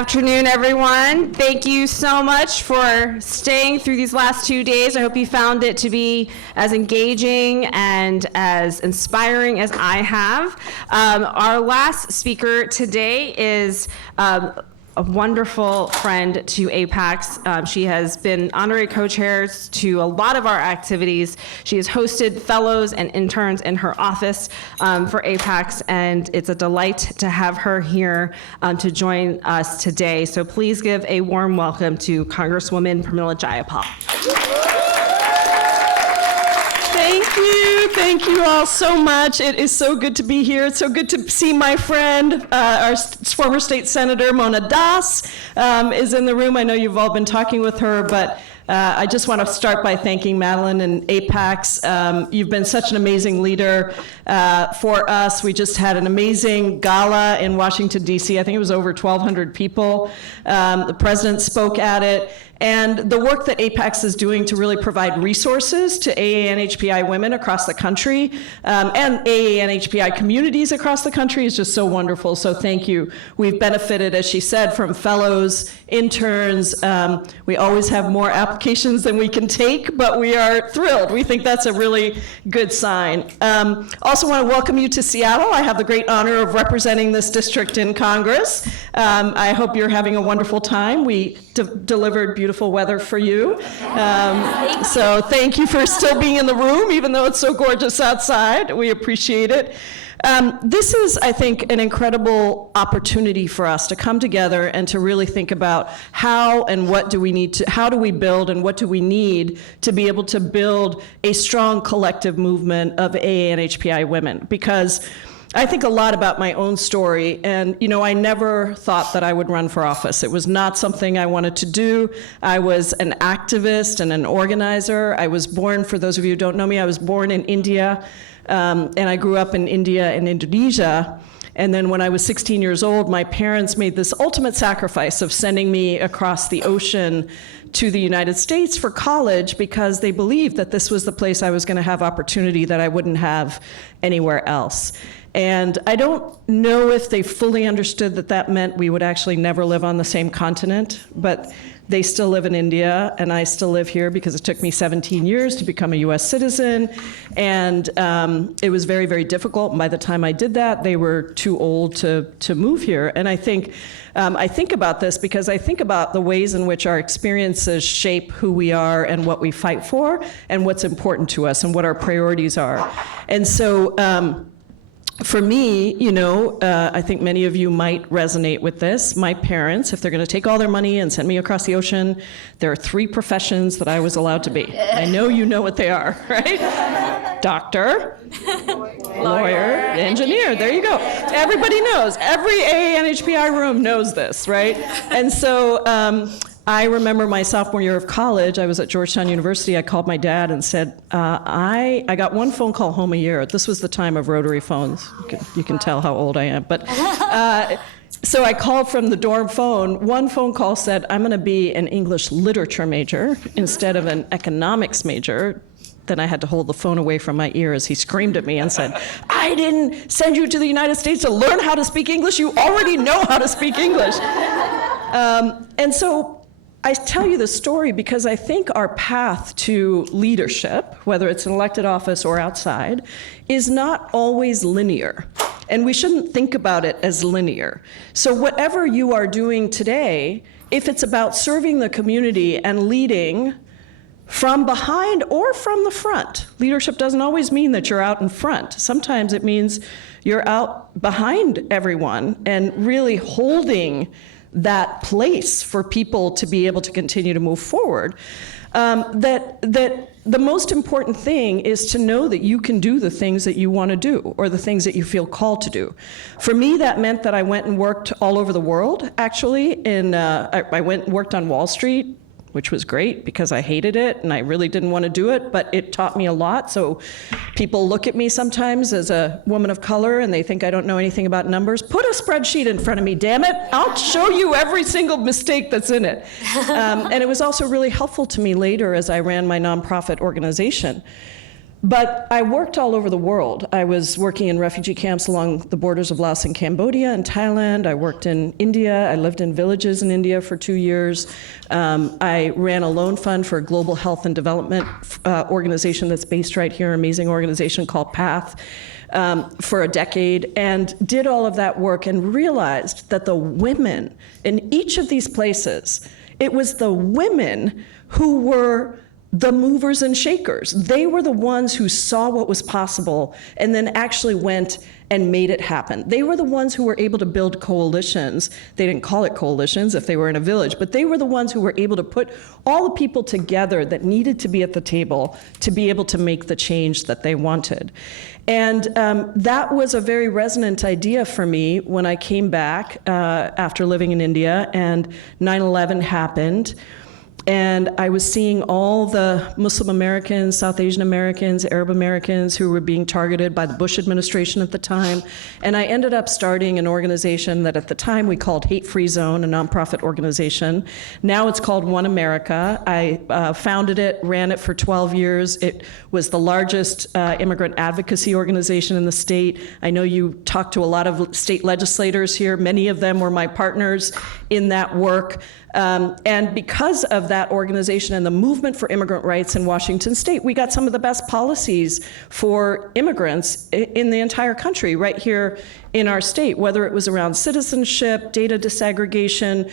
Afternoon, everyone. Thank you so much for staying through these last 2 days. I hope you found it to be as engaging and as inspiring as I have. Our last speaker today is a wonderful friend to APAICS. She has been honorary co-chairs to a lot of our activities. She has hosted fellows and interns in her office for APAICS, and it's a delight to have her here to join us today. So please give a warm welcome to Congresswoman Pramila Jayapal. Thank you all so much. It is so good to be here. It's so good to see my friend, our former state senator, Mona Das, is in the room. I know you've all been talking with her, but I just want to start by thanking Madalene and APAICS. You've been such an amazing leader for us. We just had an amazing gala in Washington, D.C. I think it was over 1,200 people. The president spoke at it. And the work that APAICS is doing to really provide resources to AA and HPI women across the country and AA and HPI communities across the country is just so wonderful. So thank you. We've benefited, as she said, from fellows, interns. We always have more applications than we can take, but we are thrilled. We think that's a really good sign. Also want to welcome you to Seattle. I have the great honor of representing this district in Congress. I hope you're having a wonderful time. We delivered beautiful weather for you. So thank you for still being in the room, even though it's so gorgeous outside. We appreciate it. This is, I think, an incredible opportunity for us to come together and to really think about how and what do we need to, how do we build and what do we need to be able to build a strong collective movement of AA and HPI women. Because I think a lot about my own story, and I never thought that I would run for office. It was not something I wanted to do. I was an activist and an organizer. I was born, for those of you who don't know me, I was born in India, and I grew up in India and Indonesia. And then when I was 16 years old, my parents made this ultimate sacrifice of sending me across the ocean to the United States for college because they believed that this was the place I was going to have opportunity that I wouldn't have anywhere else. And I don't know if they fully understood that that meant we would actually never live on the same continent, but they still live in India, and I still live here because it took me 17 years to become a US citizen, and it was very, very difficult. And by the time I did that, they were too old to move here. And I think about this because I think about the ways in which our experiences shape who we are and what we fight for and what's important to us and what our priorities are. And so, for me, I think many of you might resonate with this. My parents, if they're going to take all their money and send me across the ocean, there are 3 professions that I was allowed to be. I know you know what they are, right? Doctor, lawyer, engineer. There you go. Everybody knows. Every AA and HPI room knows this, right? And so I remember my sophomore year of college, I was at Georgetown University. I called my dad and said, I got one phone call home a year. This was the time of rotary phones. You can tell how old I am. But so I called from the dorm phone. One phone call said, I'm going to be an English literature major instead of an economics major. Then I had to hold the phone away from my ear as he screamed at me and said, I didn't send you to the United States to learn how to speak English. You already know how to speak English. And so I tell you this story because I think our path to leadership, whether it's an elected office or outside, is not always linear. And we shouldn't think about it as linear. So whatever you are doing today, if it's about serving the community and leading from behind or from the front, leadership doesn't always mean that you're out in front. Sometimes it means you're out behind everyone and really holding that place for people to be able to continue to move forward. That the most important thing is to know that you can do the things that you want to do or the things that you feel called to do. For me, that meant that I went and worked all over the world, actually. I went and worked on Wall Street, which was great because I hated it and I really didn't want to do it, but it taught me a lot. So people look at me sometimes as a woman of color and they think I don't know anything about numbers. Put a spreadsheet in front of me, damn it. I'll show you every single mistake that's in it. And it was also really helpful to me later as I ran my nonprofit organization. But I worked all over the world. I was working in refugee camps along the borders of Laos and Cambodia and Thailand. I worked in India. I lived in villages in India for 2 years. I ran a loan fund for a global health and development organization that's based right here, an amazing organization called PATH, for a decade, and did all of that work and realized that the women in each of these places, it was the women who were the movers and shakers. They were the ones who saw what was possible and then actually went and made it happen. They were the ones who were able to build coalitions. They didn't call it coalitions if they were in a village, but they were the ones who were able to put all the people together that needed to be at the table to be able to make the change that they wanted. And that was a very resonant idea for me when I came back after living in India and 9/11 happened. And I was seeing all the Muslim Americans, South Asian Americans, Arab Americans who were being targeted by the Bush administration at the time. And I ended up starting an organization that at the time we called Hate Free Zone, a nonprofit organization. Now it's called One America. I founded it, ran it for 12 years. It was the largest immigrant advocacy organization in the state. I know you talked to a lot of state legislators here. Many of them were my partners in that work. And because of that organization and the movement for immigrant rights in Washington state, we got some of the best policies for immigrants in the entire country right here in our state, whether it was around citizenship, data disaggregation,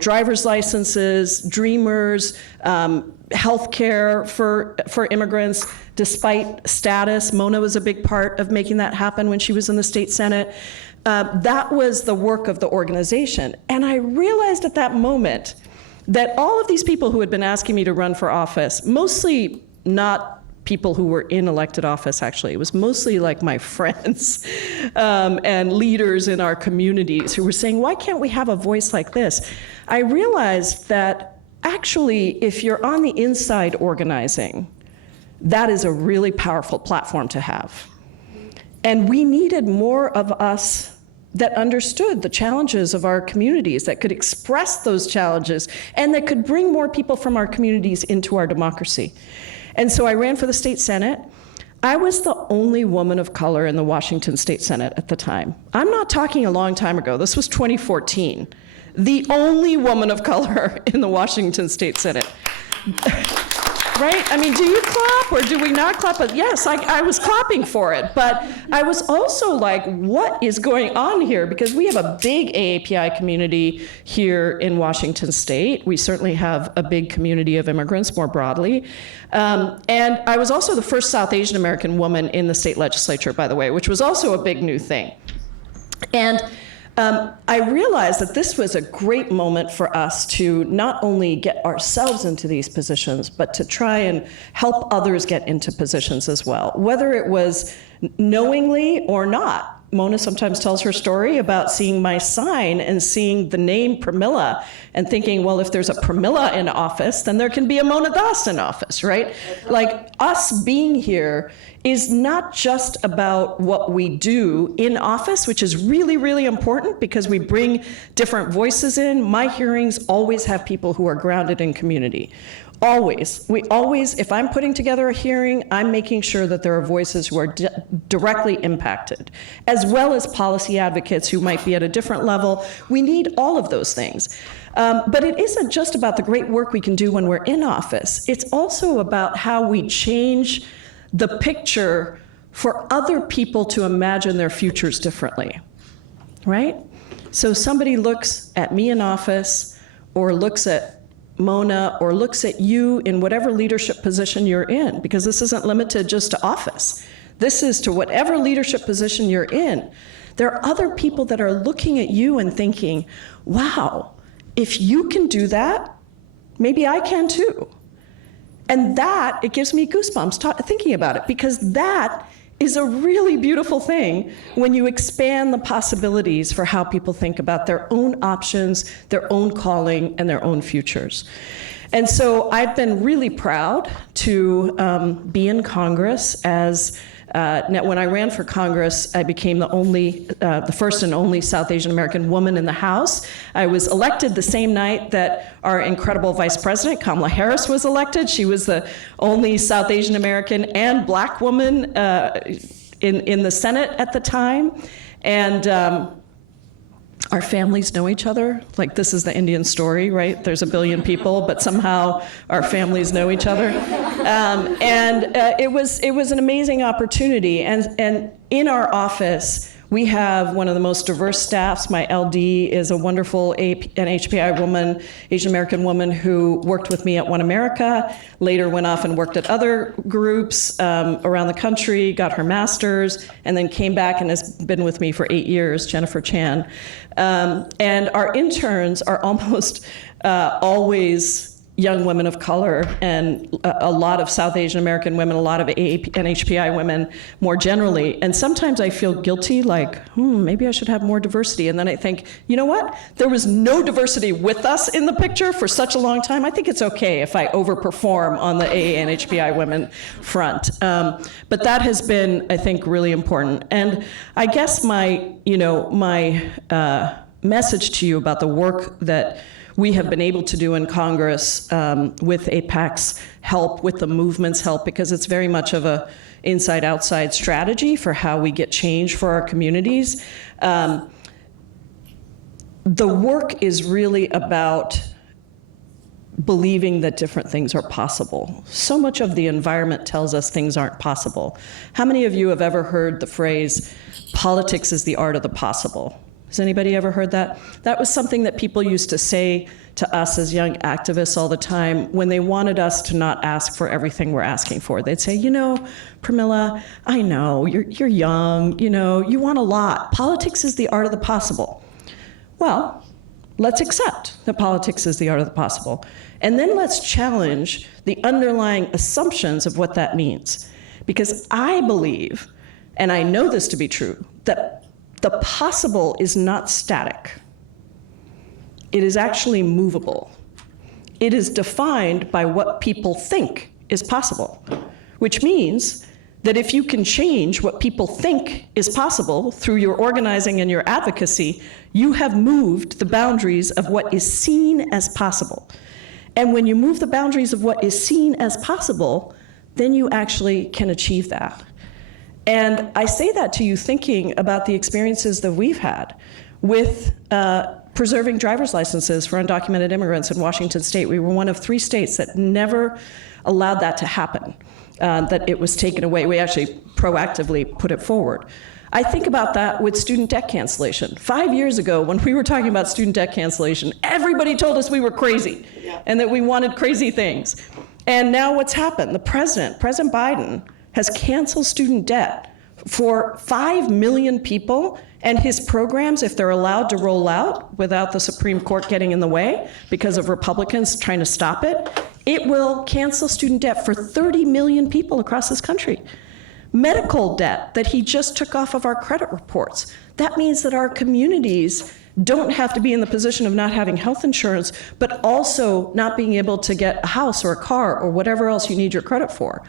driver's licenses, dreamers, healthcare for immigrants, despite status. Mona was a big part of making that happen when she was in the state Senate. That was the work of the organization. And I realized at that moment that all of these people who had been asking me to run for office, mostly not people who were in elected office, actually. It was mostly like my friends and leaders in our communities who were saying, why can't we have a voice like this? I realized that actually, if you're on the inside organizing, that is a really powerful platform to have. And we needed more of us that understood the challenges of our communities, that could express those challenges, and that could bring more people from our communities into our democracy. And so I ran for the state Senate. I was the only woman of color in the Washington State Senate at the time. I'm not talking a long time ago. This was 2014. The only woman of color in the Washington State Senate. Right? I mean, do you clap or do we not clap? But yes, I was clapping for it. But I was also like, what is going on here? Because we have a big AAPI community here in Washington state. We certainly have a big community of immigrants more broadly. And I was also the first South Asian American woman in the state legislature, by the way, which was also a big new thing. And I realized that this was a great moment for us to not only get ourselves into these positions, but to try and help others get into positions as well, whether it was knowingly or not. Mona sometimes tells her story about seeing my sign and seeing the name Pramila and thinking, well, if there's a Pramila in office, then there can be a Mona Das in office, right? Like us being here is not just about what we do in office, which is really, really important because we bring different voices in. My hearings always have people who are grounded in community. Always. We always, if I'm putting together a hearing, I'm making sure that there are voices who are directly impacted, as well as policy advocates who might be at a different level. We need all of those things. But it isn't just about the great work we can do when we're in office. It's also about how we change the picture for other people to imagine their futures differently, right? So somebody looks at me in office or looks at Mona or looks at you in whatever leadership position you're in, because this isn't limited just to office. This is to whatever leadership position you're in. There are other people that are looking at you and thinking, wow, if you can do that, maybe I can too. And that, it gives me goosebumps thinking about it, because that is a really beautiful thing when you expand the possibilities for how people think about their own options, their own calling, and their own futures. And so I've been really proud to be in Congress as Now, when I ran for Congress, I became the first and only South Asian American woman in the House. I was elected the same night that our incredible Vice President, Kamala Harris, was elected. She was the only South Asian American and Black woman in the Senate at the time. And our families know each other. Like, this is the Indian story, right? There's a billion people, but somehow our families know each other. It was an amazing opportunity. And in our office, we have one of the most diverse staffs. My LD is a wonderful an HPI woman, Asian American woman, who worked with me at One America, later went off and worked at other groups around the country, got her master's, and then came back and has been with me for 8 years, Jennifer Chan. And our interns are almost always young women of color, and a lot of South Asian American women, a lot of AAP and HPI women more generally. And sometimes I feel guilty, like, maybe I should have more diversity. And then I think, you know what? There was no diversity with us in the picture for such a long time. I think it's okay if I overperform on the AA and HPI women front. But that has been, I think, really important. And I guess my message to you about the work that we have been able to do in Congress with APAICS help, with the movement's help, because it's very much of a inside-outside strategy for how we get change for our communities. The work is really about believing that different things are possible. So much of the environment tells us things aren't possible. How many of you have ever heard the phrase, politics is the art of the possible? Has anybody ever heard that? That was something that people used to say to us as young activists all the time when they wanted us to not ask for everything we're asking for. They'd say, Pramila, I know, you're young, you want a lot. Politics is the art of the possible. Well, let's accept that politics is the art of the possible. And then let's challenge the underlying assumptions of what that means. Because I believe, and I know this to be true, that the possible is not static. It is actually movable. It is defined by what people think is possible, which means that if you can change what people think is possible through your organizing and your advocacy, you have moved the boundaries of what is seen as possible. And when you move the boundaries of what is seen as possible, then you actually can achieve that. And I say that to you thinking about the experiences that we've had with preserving driver's licenses for undocumented immigrants in Washington State. We were one of 3 states that never allowed that to happen, that it was taken away. We actually proactively put it forward. I think about that with student debt cancellation. 5 years ago, when we were talking about student debt cancellation, everybody told us we were crazy and that we wanted crazy things. And now what's happened? President Biden, has canceled student debt for 5 million people, and his programs, if they're allowed to roll out without the Supreme Court getting in the way because of Republicans trying to stop it, it will cancel student debt for 30 million people across this country. Medical debt that he just took off of our credit reports. That means that our communities don't have to be in the position of not having health insurance, but also not being able to get a house or a car or whatever else you need your credit for.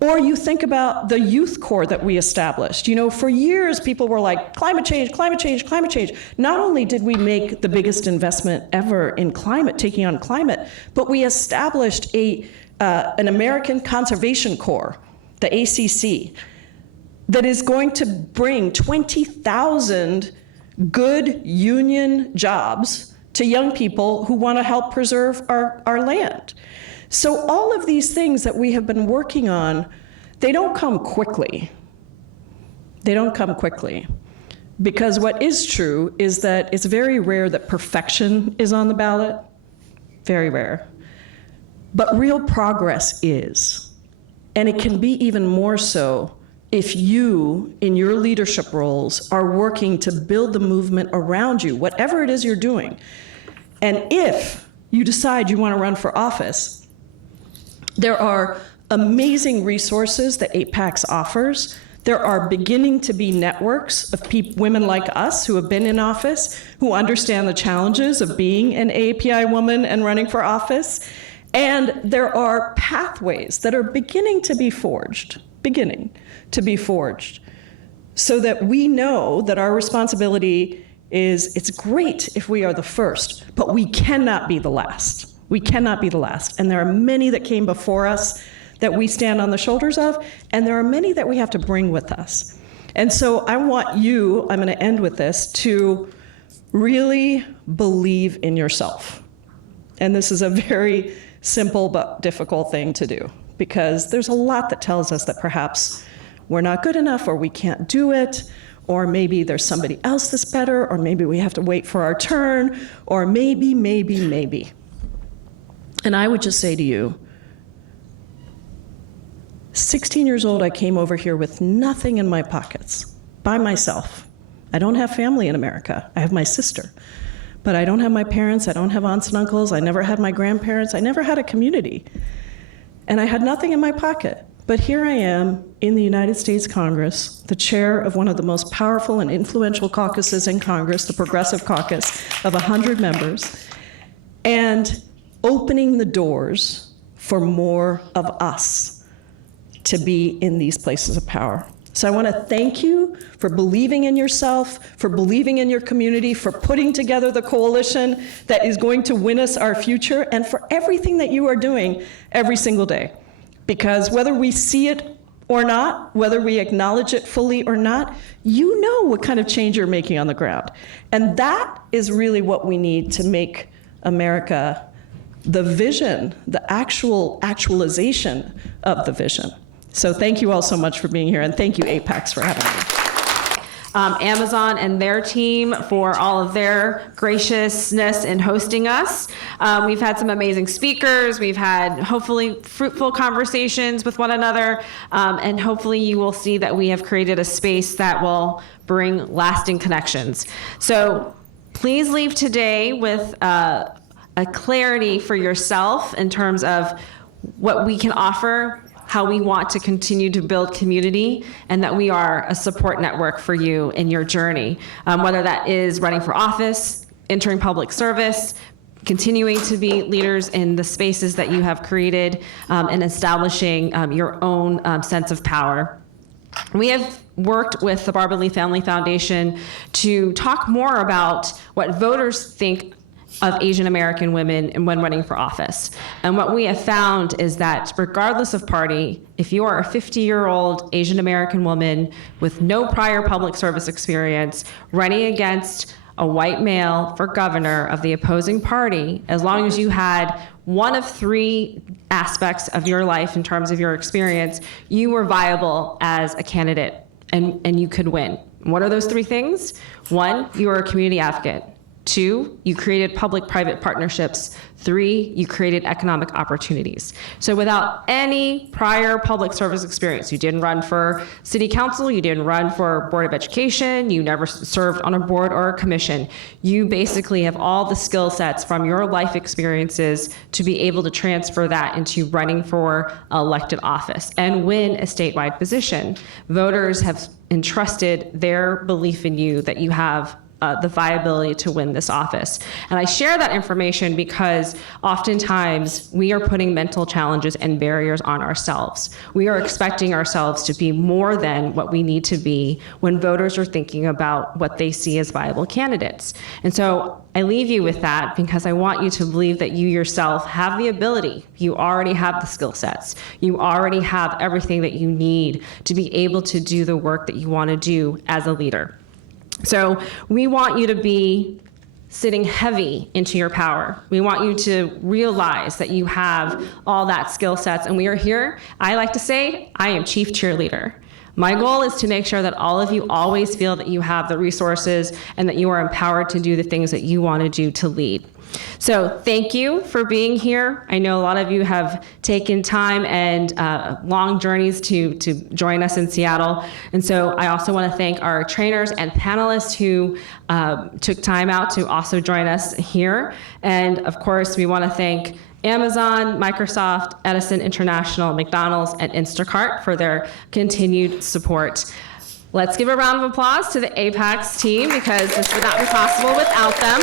Or you think about the youth corps that we established. For years, people were like, climate change, climate change, climate change. Not only did we make the biggest investment ever in climate, taking on climate, but we established an American Conservation Corps, the ACC, that is going to bring 20,000 good union jobs to young people who want to help preserve our land. So all of these things that we have been working on, they don't come quickly. They don't come quickly. Because what is true is that it's very rare that perfection is on the ballot. Very rare. But real progress is. And it can be even more so if you, in your leadership roles, are working to build the movement around you, whatever it is you're doing. And if you decide you want to run for office, there are amazing resources that APAICS offers. There are beginning to be networks of women like us who have been in office, who understand the challenges of being an API woman and running for office. And there are pathways that are beginning to be forged, to be forged so that we know that our responsibility is, it's great if we are the first, but we cannot be the last. We cannot be the last. And there are many that came before us that we stand on the shoulders of, and there are many that we have to bring with us. And so I want you, I'm going to end with this, to really believe in yourself. And this is a very simple but difficult thing to do, because there's a lot that tells us that perhaps we're not good enough, or we can't do it, or maybe there's somebody else that's better, or maybe we have to wait for our turn, or maybe. And I would just say to you, 16 years old, I came over here with nothing in my pockets, by myself. I don't have family in America. I have my sister. But I don't have my parents, I don't have aunts and uncles, I never had my grandparents, I never had a community. And I had nothing in my pocket. But here I am in the United States Congress, the chair of one of the most powerful and influential caucuses in Congress, the Progressive Caucus of 100 members, and opening the doors for more of us to be in these places of power. So I want to thank you for believing in yourself, for believing in your community, for putting together the coalition that is going to win us our future, and for everything that you are doing every single day. Because whether we see it or not, whether we acknowledge it fully or not, you know what kind of change you're making on the ground. And that is really what we need to make America the vision, the actualization of the vision. So thank you all so much for being here, and thank you, APAICS, for having me. Amazon and their team for all of their graciousness in hosting us. We've had some amazing speakers. We've had hopefully fruitful conversations with one another, and hopefully you will see that we have created a space that will bring lasting connections. So please leave today with a clarity for yourself in terms of what we can offer, how we want to continue to build community, and that we are a support network for you in your journey, whether that is running for office, entering public service, continuing to be leaders in the spaces that you have created, and establishing your own sense of power. We have worked with the Barbara Lee Family Foundation to talk more about what voters think of Asian American women and when running for office. And what we have found is that regardless of party, if you are a 50-year-old Asian American woman with no prior public service experience running against a white male for governor of the opposing party, as long as you had one of three aspects of your life in terms of your experience, you were viable as a candidate and you could win. What are those three things? One, you are a community advocate. 2, you created public-private partnerships. 3, you created economic opportunities. So without any prior public service experience, you didn't run for city council, you didn't run for Board of Education, you never served on a board or a commission. You basically have all the skill sets from your life experiences to be able to transfer that into running for elected office and win a statewide position. Voters have entrusted their belief in you that you have the viability to win this office. And I share that information because oftentimes we are putting mental challenges and barriers on ourselves. We are expecting ourselves to be more than what we need to be when voters are thinking about what they see as viable candidates. And so I leave you with that because I want you to believe that you yourself have the ability. You already have the skill sets. You already have everything that you need to be able to do the work that you want to do as a leader. So we want you to be sitting heavy into your power. We want you to realize that you have all that skill sets, and we are here. I like to say, I am chief cheerleader. My goal is to make sure that all of you always feel that you have the resources and that you are empowered to do the things that you want to do to lead. So thank you for being here. I know a lot of you have taken time and long journeys to join us in Seattle. And so I also want to thank our trainers and panelists who took time out to also join us here. And of course, we want to thank Amazon, Microsoft, Edison International, McDonald's, and Instacart for their continued support. Let's give a round of applause to the APAICS team because this would not be possible without them.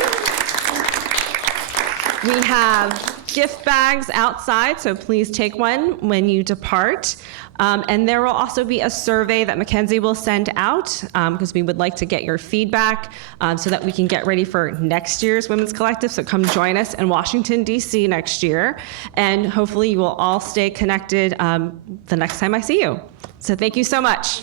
We have gift bags outside, so please take one when you depart. And there will also be a survey that Mackenzie will send out because we would like to get your feedback so that we can get ready for next year's Women's Collective. So come join us in Washington, D.C. next year. And hopefully you will all stay connected the next time I see you. So thank you so much.